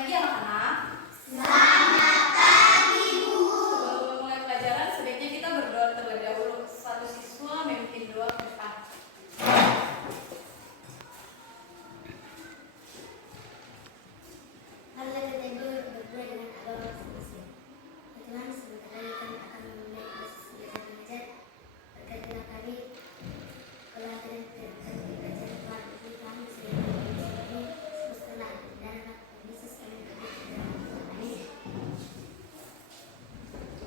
pagi anak-anak. Selamat pagi, Bu. Sebelum memulai pelajaran, sebaiknya kita berdoa terlebih dahulu. Satu siswa memimpin doa ke depan. Marilah kita berdua dengan agama masing-masing. Tuhan, sebentar lagi kami akan memulai proses belajar mengajar. Berkatilah kami, kalau ada yang tidak dibaca Tuhan, itu kami sehingga kami semesta dan anak Yesus kami berdoa. Amin.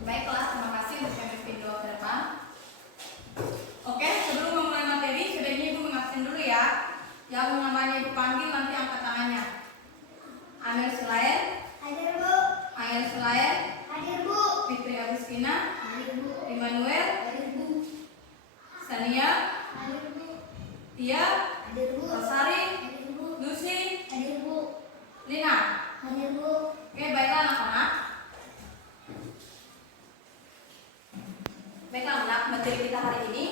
Baiklah, terima kasih untuk memimpin doa ke depan. Oke, sebelum memulai materi, sebaiknya Ibu mengabsen dulu ya. Yang namanya Ibu panggil nanti angkat tangannya. Amel Selain, Hadir, Bu. Ayel Selain, Hadir, Bu. Fitri Agustina, Hadir, Bu. Immanuel, Hadir, Bu. Sania, Hadir, Bu. Tia, Hadir, Bu. Rosari, Hadir, Bu. Lucy, Hadir, Bu. Lina. Hadir, Bu. Oke, baiklah anak-anak. Baiklah anak, materi kita hari ini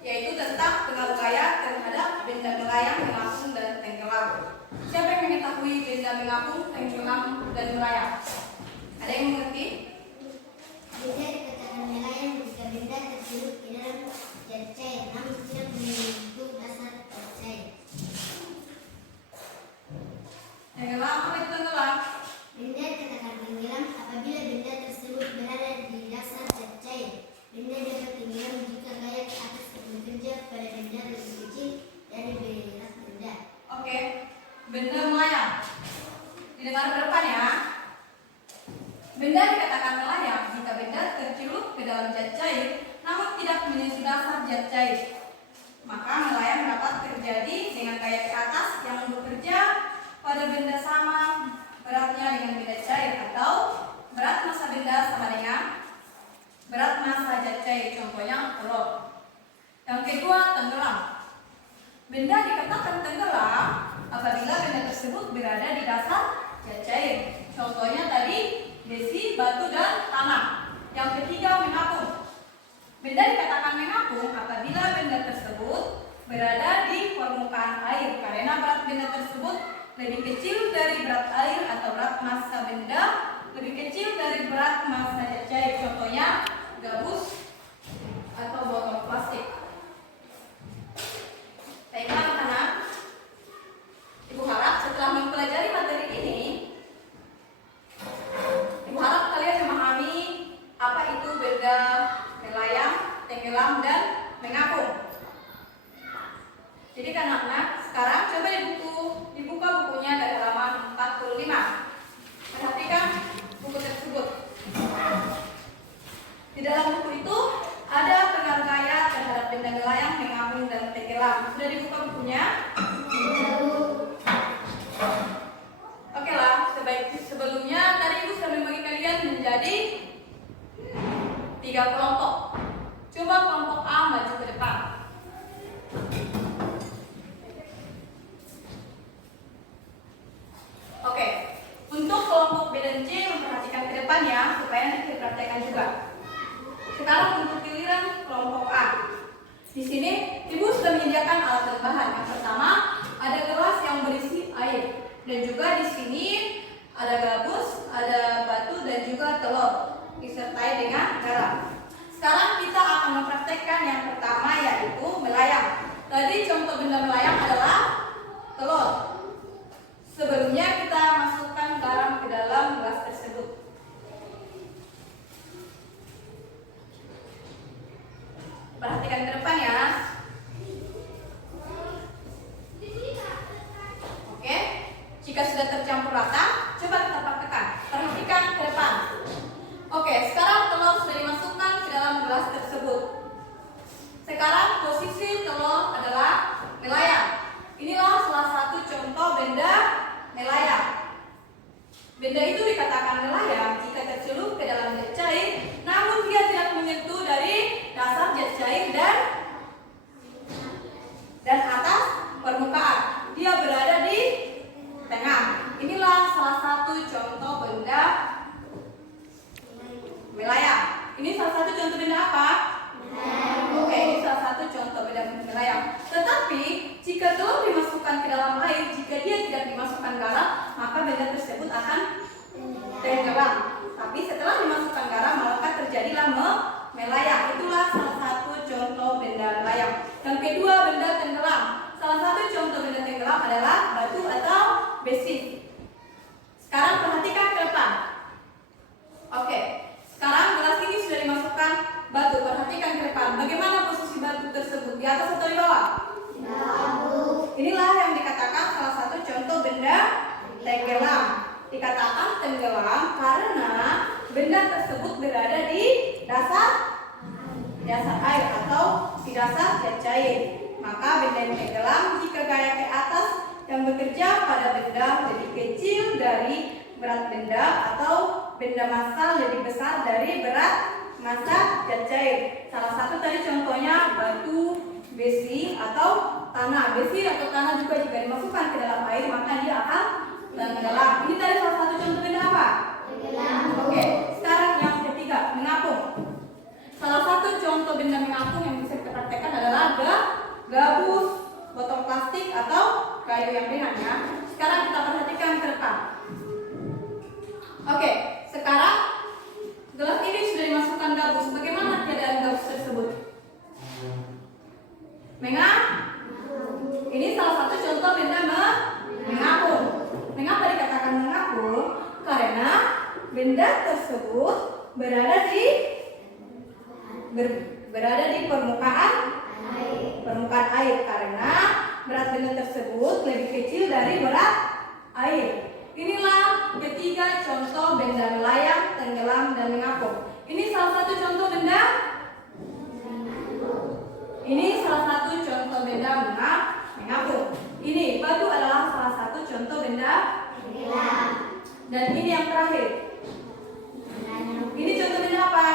yaitu tentang pengaruh gaya terhadap benda melayang, mengapung, dan tenggelam. Siapa yang mengetahui benda mengapung, tenggelam, dan melayang? Ada yang mengerti? Benda dikatakan melayang jika benda tercelup ke dalam zat cair, namun tidak menyentuh dasar zat cair. Tenggelam, apa itu tenggelam? Benda dikatakan tenggelam apabila benda tersebut berada di dasar zat cair. Benda dapat tenggelam jika gaya ke atas bekerja pada benda lebih kecil dari berat benda. Oke, benda melayang. Didengar ke depan ya. Benda dikatakan melayang jika benda tercelup ke dalam zat cair, namun tidak menyentuh dasar zat cair. Maka melayang dapat terjadi dengan gaya ke atas yang bekerja pada benda sama beratnya dengan benda cair, atau berat massa benda sama dengan berat massa zat cair. Contohnya telur. Yang kedua, tenggelam. Benda dikatakan tenggelam apabila benda tersebut berada di dasar zat cair. Contohnya tadi besi, batu, dan tanah. Yang ketiga, mengapung. Benda dikatakan mengapung apabila benda tersebut berada di permukaan air karena berat benda tersebut lebih kecil dari berat air, atau berat massa benda lebih kecil dari berat massa zat cair. Contohnya gabus atau botol plastik. Baiklah anak-anak, Ibu harap setelah mempelajari materi ini, Ibu harap kalian memahami apa itu benda melayang, tenggelam, dan mengapung. Jadi anak-anak, sekarang coba dibuka bukunya dari halaman 45. Perhatikan buku tersebut. Di dalam buku itu ada pengaruh gaya terhadap benda melayang, mengapung, dan tenggelam. Sudah dibuka bukunya? Oke lah, sebelumnya tadi Ibu sudah membagi kalian menjadi 3 kelompok. Coba kelompok A maju ke depan. Oke, untuk kelompok B dan C memperhatikan ke depan ya, supaya nanti dipraktekkan juga. Sekarang untuk giliran kelompok A. Di sini Ibu sudah menyediakan alat dan bahan. Yang pertama ada gelas yang berisi air, dan juga di sini ada gabus, ada batu, dan juga telur disertai dengan garam. Sekarang kita akan mempraktekkan yang pertama, yaitu melayang. Tadi contoh benda melayang adalah telur. Sebelumnya kita masukkan garam ke dalam gelas tersebut. Perhatikan ke depan ya. Oke, jika sudah tercampur rata, coba kita praktekkan. Perhatikan ke depan. Oke, sekarang telur sudah dimasukkan ke dalam gelas tersebut. Sekarang posisi telur Tetapi jika telur dimasukkan ke dalam air, jika dia tidak dimasukkan garam, maka benda tersebut akan tenggelam. Tapi setelah dimasukkan garam, maka terjadilah melayang. Itulah salah satu contoh benda melayang. Yang kedua, benda tenggelam. Salah satu contoh benda tenggelam adalah batu atau besi. Sekarang perhatikan ke depan. Oke, sekarang gelas ini sudah dimasukkan batu. Perhatikan ke depan. Bagaimana posisi batu tersebut? Di atas atau di bawah? Inilah yang dikatakan salah satu contoh benda tenggelam. Dikatakan tenggelam karena benda tersebut berada di dasar air atau di dasar cair. Maka benda yang tenggelam jika gaya ke atas yang bekerja pada benda lebih kecil dari berat benda atau benda massa lebih besar dari berat massa cair. Salah satu tadi contohnya batu, besi atau tanah. Besi atau tanah juga jika dimasukkan ke dalam air maka dia akan tenggelam. Ini tadi salah satu contoh benda apa? Oke, sekarang yang ketiga, mengapung. Salah satu contoh benda mengapung yang bisa kita praktekkan adalah gabus, botol plastik atau kayu yang ringan ya. Sekarang kita perhatikan ke depan. Oke, sekarang gelas ini sudah dimasukkan gabus. Bagaimana keadaan gabus tersebut? Ini salah satu contoh benda mengapung. Mengapa dikatakan mengapung? Karena benda tersebut berada di permukaan air karena berat benda tersebut lebih kecil dari berat air. Inilah ketiga contoh benda melayang, tenggelam, dan mengapung. Ini salah satu contoh benda. Ini salah satu contoh benda mengapung. Ini batu adalah salah satu contoh benda tenggelam. Dan ini yang terakhir. Ini contoh benda apa?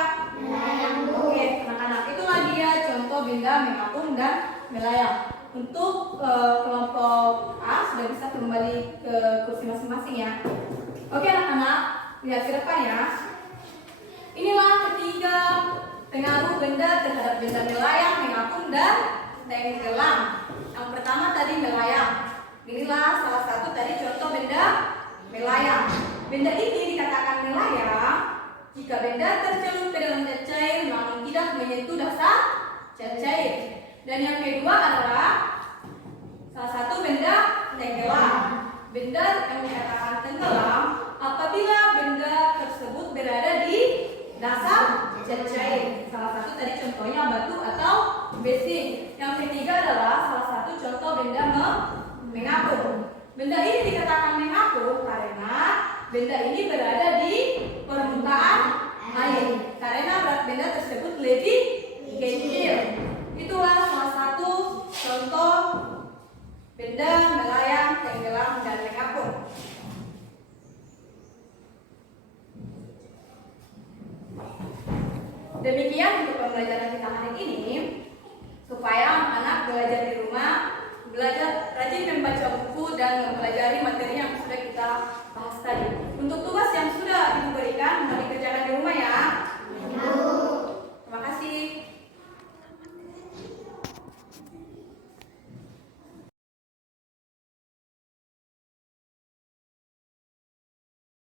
Oke, anak-anak, itulah dia contoh benda mengapung dan melayang. Untuk kelompok A sudah bisa kembali ke kursi masing-masing ya. Oke anak-anak, lihat ke depan ya. Inilah ketiga pengaruh benda terhadap benda melayang, mengapung, dan tenggelam. Yang pertama tadi melayang. Inilah salah satu tadi contoh benda melayang. Benda ini dikatakan melayang jika benda tercelup ke dalam zat cair namun tidak menyentuh dasar zat cair. Dan yang kedua adalah salah satu benda tenggelam. Benda yang dikatakan tenggelam apabila benda tersebut berada di dasar zat cair. Salah satu tadi contohnya batu atau besi. Yang ketiga adalah salah satu contoh benda mengapung. Benda ini dikatakan mengapung karena benda ini berada di permukaan air karena berat benda tersebut lebih kecil. Itulah salah satu contoh benda melayang, tenggelam, dan mengapung. Demikian untuk pembelajaran kita hari ini, supaya anak belajar di rumah, belajar rajin membaca buku dan mempelajari materi yang sudah kita bahas tadi. Untuk tugas yang sudah Ibu berikan,